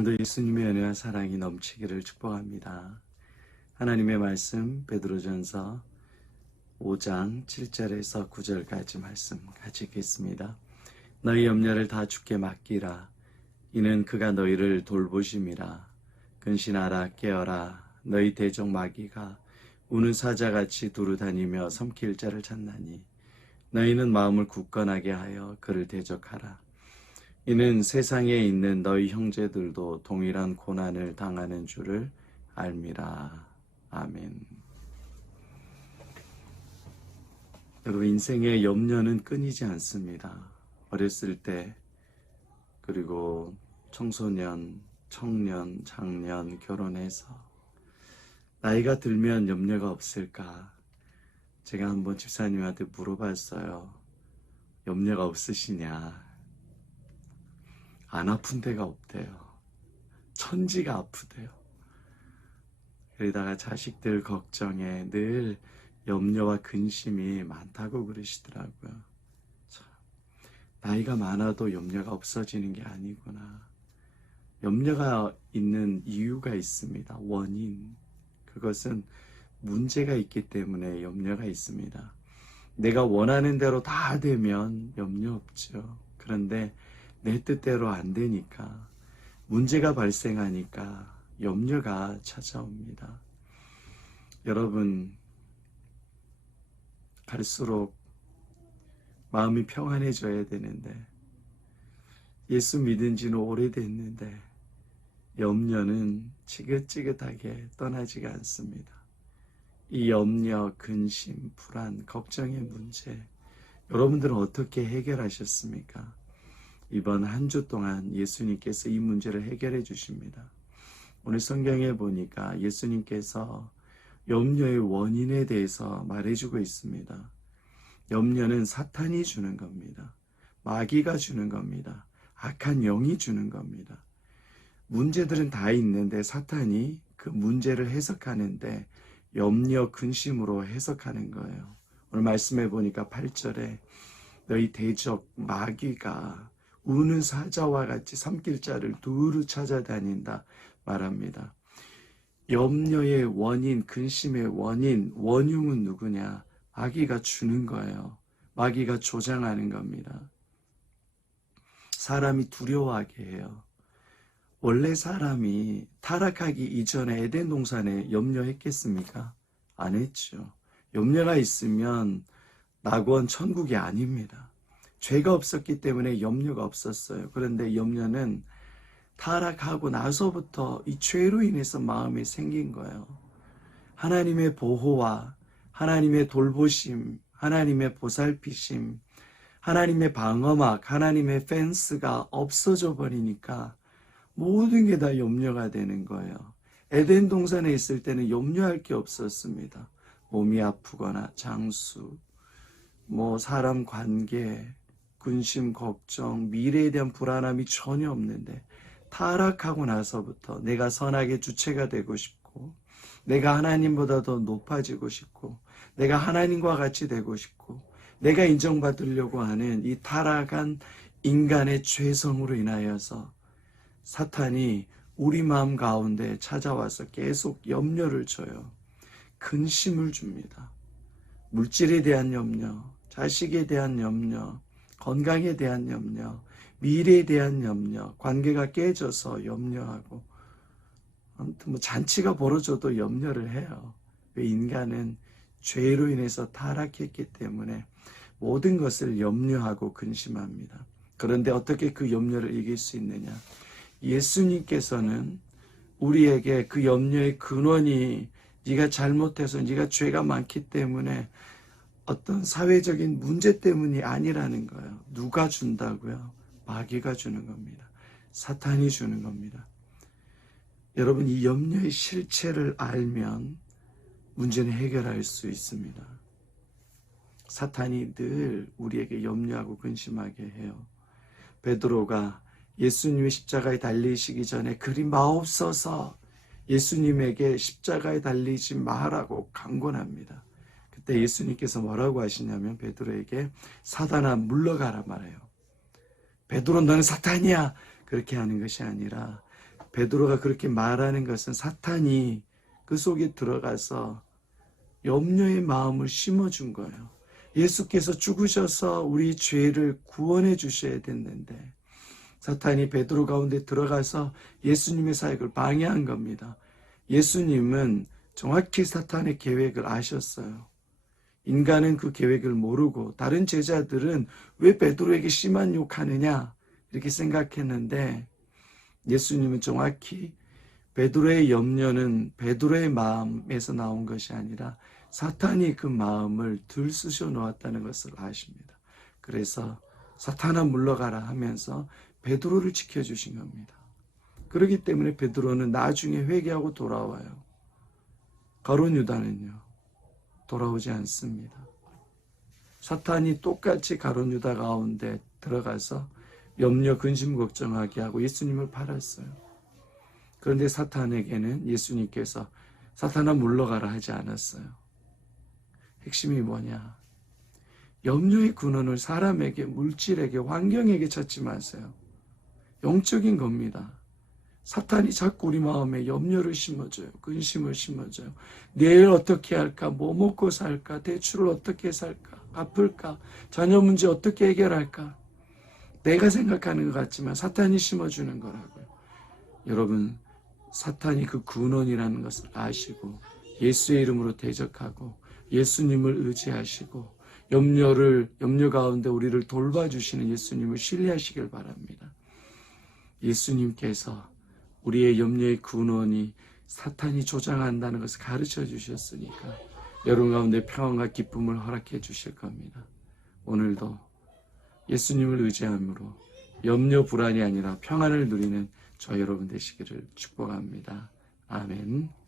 오늘도 예수님의 은혜와 사랑이 넘치기를 축복합니다. 하나님의 말씀 베드로전서 5장 7절에서 9절까지 말씀 같이 읽겠습니다. 너희 염려를 다 주께 맡기라. 이는 그가 너희를 돌보심이라. 근신하라 깨어라. 너희 대적 마귀가 우는 사자같이 두루 다니며 삼킬 자를 찾나니 너희는 마음을 굳건하게 하여 그를 대적하라. 이는 세상에 있는 너희 형제들도 동일한 고난을 당하는 줄을 알미라. 아멘. 여러분, 인생의 염려는 끊이지 않습니다. 어렸을 때, 그리고 청소년, 청년, 장년, 결혼해서 나이가 들면 염려가 없을까? 제가 한번 집사님한테 물어봤어요. 염려가 없으시냐? 안 아픈 데가 없대요. 천지가 아프대요. 그러다가 자식들 걱정에 늘 염려와 근심이 많다고 그러시더라고요. 참, 나이가 많아도 염려가 없어지는 게 아니구나. 염려가 있는 이유가 있습니다. 원인. 그것은 문제가 있기 때문에 염려가 있습니다. 내가 원하는 대로 다 되면 염려 없죠. 그런데 내 뜻대로 안 되니까, 문제가 발생하니까 염려가 찾아옵니다. 여러분, 갈수록 마음이 평안해져야 되는데, 예수 믿은 지는 오래됐는데 염려는 지긋지긋하게 떠나지가 않습니다. 이 염려, 근심, 불안, 걱정의 문제, 여러분들은 어떻게 해결하셨습니까? 이번 한 주 동안 예수님께서 이 문제를 해결해 주십니다. 오늘 성경에 보니까 예수님께서 염려의 원인에 대해서 말해주고 있습니다. 염려는 사탄이 주는 겁니다. 마귀가 주는 겁니다. 악한 영이 주는 겁니다. 문제들은 다 있는데 사탄이 그 문제를 해석하는데 염려, 근심으로 해석하는 거예요. 오늘 말씀해 보니까 8절에 너희 대적 마귀가 우는 사자와 같이 삼킬 자를 두루 찾아다닌다 말합니다. 염려의 원인, 근심의 원인, 원흉은 누구냐? 마귀가 주는 거예요. 마귀가 조장하는 겁니다. 사람이 두려워하게 해요. 원래 사람이 타락하기 이전에 에덴 동산에 염려했겠습니까? 안 했죠. 염려가 있으면 낙원 천국이 아닙니다. 죄가 없었기 때문에 염려가 없었어요. 그런데 염려는 타락하고 나서부터 이 죄로 인해서 마음에 생긴 거예요. 하나님의 보호와 하나님의 돌보심, 하나님의 보살피심, 하나님의 방어막, 하나님의 펜스가 없어져 버리니까 모든 게 다 염려가 되는 거예요. 에덴 동산에 있을 때는 염려할 게 없었습니다. 몸이 아프거나 장수, 사람 관계, 근심, 걱정, 미래에 대한 불안함이 전혀 없는데 타락하고 나서부터 내가 선악의 주체가 되고 싶고, 내가 하나님보다 더 높아지고 싶고, 내가 하나님과 같이 되고 싶고, 내가 인정받으려고 하는 이 타락한 인간의 죄성으로 인하여서 사탄이 우리 마음 가운데 찾아와서 계속 염려를 줘요. 근심을 줍니다. 물질에 대한 염려, 자식에 대한 염려, 건강에 대한 염려, 미래에 대한 염려, 관계가 깨져서 염려하고, 아무튼 잔치가 벌어져도 염려를 해요. 왜? 인간은 죄로 인해서 타락했기 때문에 모든 것을 염려하고 근심합니다. 그런데 어떻게 그 염려를 이길 수 있느냐? 예수님께서는 우리에게 그 염려의 근원이 네가 잘못해서 네가 죄가 많기 때문에 어떤 사회적인 문제 때문이 아니라는 거예요. 누가 준다고요? 마귀가 주는 겁니다. 사탄이 주는 겁니다. 여러분, 이 염려의 실체를 알면 문제는 해결할 수 있습니다. 사탄이 늘 우리에게 염려하고 근심하게 해요. 베드로가 예수님이 십자가에 달리시기 전에 그리 마옵소서 예수님에게 십자가에 달리지 마라고 강권합니다. 그때 예수님께서 뭐라고 하시냐면 베드로에게 사단아 물러가라 말해요. 베드로 너는 사탄이야 그렇게 하는 것이 아니라 베드로가 그렇게 말하는 것은 사탄이 그 속에 들어가서 염려의 마음을 심어준 거예요. 예수께서 죽으셔서 우리 죄를 구원해 주셔야 됐는데 사탄이 베드로 가운데 들어가서 예수님의 사역을 방해한 겁니다. 예수님은 정확히 사탄의 계획을 아셨어요. 인간은 그 계획을 모르고 다른 제자들은 왜 베드로에게 심한 욕하느냐 이렇게 생각했는데 예수님은 정확히 베드로의 염려는 베드로의 마음에서 나온 것이 아니라 사탄이 그 마음을 들쑤셔 놓았다는 것을 아십니다. 그래서 사탄아 물러가라 하면서 베드로를 지켜주신 겁니다. 그렇기 때문에 베드로는 나중에 회개하고 돌아와요. 가룟 유다는요, 돌아오지 않습니다. 사탄이 똑같이 가룟 유다 가운데 들어가서 염려, 근심, 걱정하게 하고 예수님을 팔았어요. 그런데 사탄에게는 예수님께서 사탄아 물러가라 하지 않았어요. 핵심이 뭐냐? 염려의 근원을 사람에게, 물질에게, 환경에게 찾지 마세요. 영적인 겁니다. 사탄이 자꾸 우리 마음에 염려를 심어줘요. 근심을 심어줘요. 내일 어떻게 할까? 뭐 먹고 살까? 대출을 어떻게 살까? 갚을까? 자녀 문제 어떻게 해결할까? 내가 생각하는 것 같지만 사탄이 심어주는 거라고요. 여러분, 사탄이 그 근원이라는 것을 아시고 예수의 이름으로 대적하고 예수님을 의지하시고 염려 가운데 우리를 돌봐주시는 예수님을 신뢰하시길 바랍니다. 예수님께서 우리의 염려의 근원이 사탄이 조장한다는 것을 가르쳐 주셨으니까 여러분 가운데 평안과 기쁨을 허락해 주실 겁니다. 오늘도 예수님을 의지함으로 염려 불안이 아니라 평안을 누리는 저 여러분 되시기를 축복합니다. 아멘.